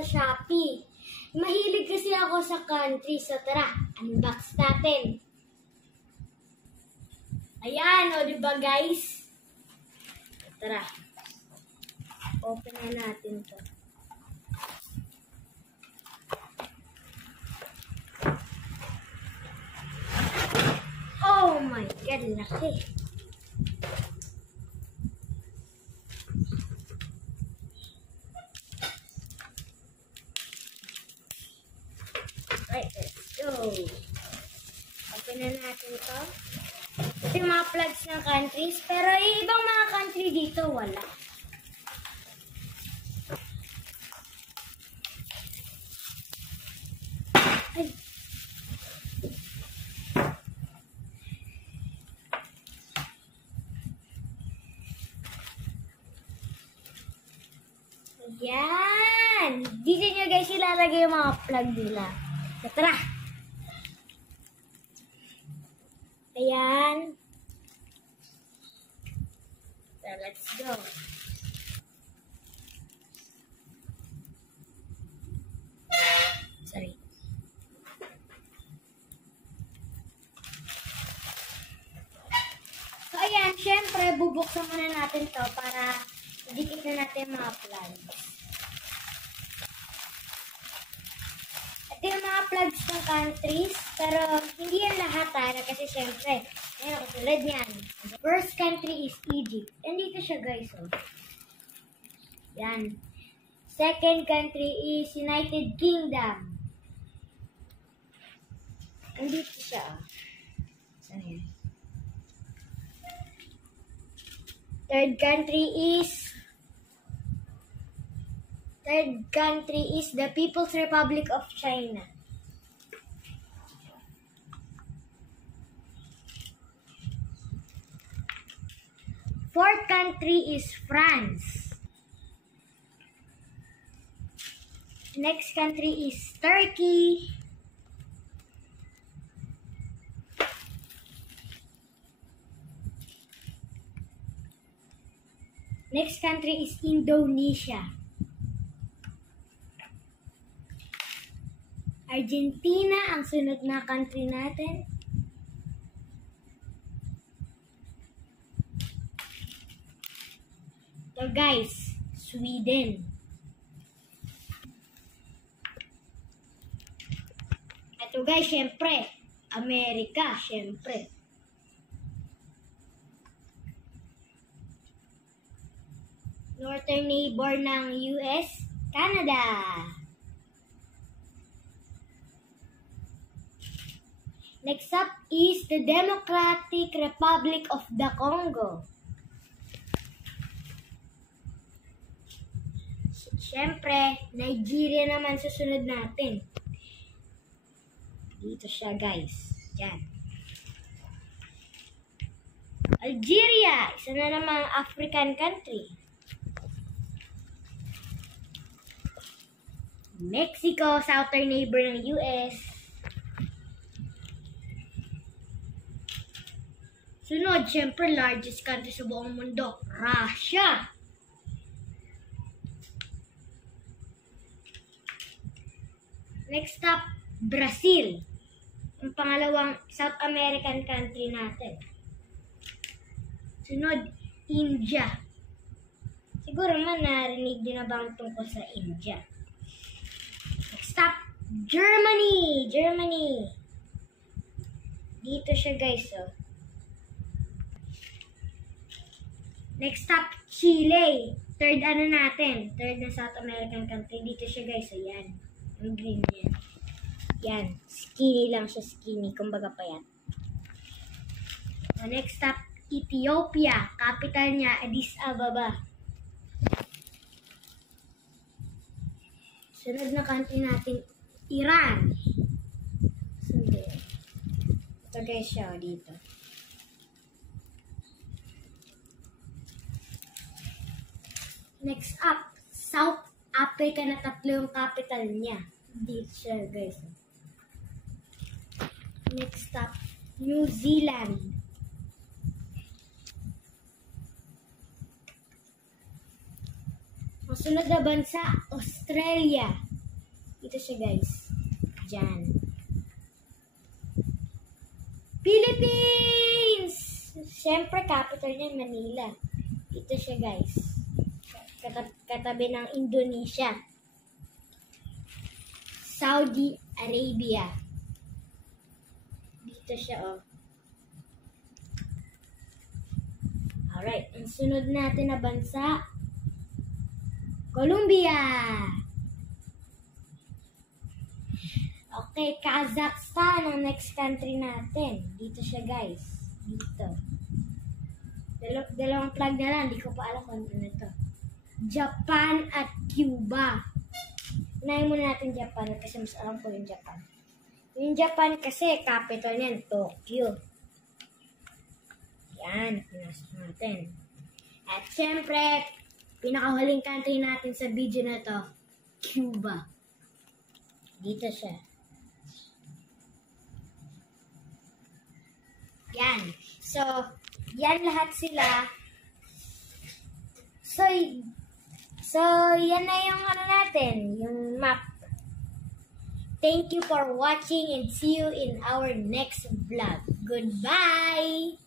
sa Shopee. Mahilig kasi ako sa country, so tara, unbox natin. Ayan, o diba guys? Tara, open na natin to. Oh my God, laki. Right, let's go. Open na natin to. Ito yung mga plugs ng countries, pero yung ibang mga country dito, wala. Ay. Yan! Dito nyo guys ilalagay yung mga plug nila. So, tara! Ayan. So, let's go. Sorry. So, ayan. Syempre, bubuksan muna natin to para idikit na natin mga plugs. Ito yung mga plugs ng countries, pero hindi yan lahat kasi syempre, ayun, katulad yan. The first country is Egypt. Nandito siya guys, oh. Yan. Second country is United Kingdom. Nandito siya, oh. Saan yan? Third country is the People's Republic of China. Fourth country is France. Next country is Turkey. Next country is Indonesia. Argentina ang sunod na country natin. So guys, Sweden. Ito guys, syempre, Amerika, syempre. Northern neighbor ng US, Canada. Next up is the Democratic Republic of the Congo. Siyempre, Nigeria naman susunod natin. Dito siya guys. Diyan. Algeria, isa na namang African country. Mexico, southern neighbor ng US. Sunod, syempre, largest country sa buong mundo, Russia. Next up, Brazil. Ang pangalawang South American country natin. Sunod, India. Siguro man narinig din na ba ang tungkol sa India? Next up, Germany. Germany. Dito siya guys, oh. Next up, Chile. Third ano natin? Third na South American country. Dito siya guys. So, yan. Ang green yan. Yan. Skinny lang siya. Skinny. Kumbaga payat. So, next up, Ethiopia. Capital niya, Addis Ababa. Sunod na country natin, Iran. Sunod. Ito guys siya dito. Next up, South Africa na tatlo yung capital niya. Dito siya, guys. Next up, New Zealand. Ang sunod na bansa, Australia. Dito siya, guys. Diyan. Philippines! Siyempre, capital niya Manila. Dito siya, guys. Katabi ng Indonesia. Saudi Arabia. Dito siya, oh. Alright, ang sunod natin na bansa, Colombia. Okay, Kazakhstan ang next country natin. Dito siya, guys. Dito. Dalawang flag na lang. Di ko pa alam kung ano ito. Japan at Cuba. Unahin muna natin Japan kasi mas alam ko yung Japan. Yung Japan kasi capital niyan, Tokyo. Yan, pinasok natin. At syempre, pinakahuling country natin sa video na to, Cuba. Dito siya. Yan. So, yan lahat sila. So, yan na yung ano natin, yung map. Thank you for watching and see you in our next vlog. Goodbye!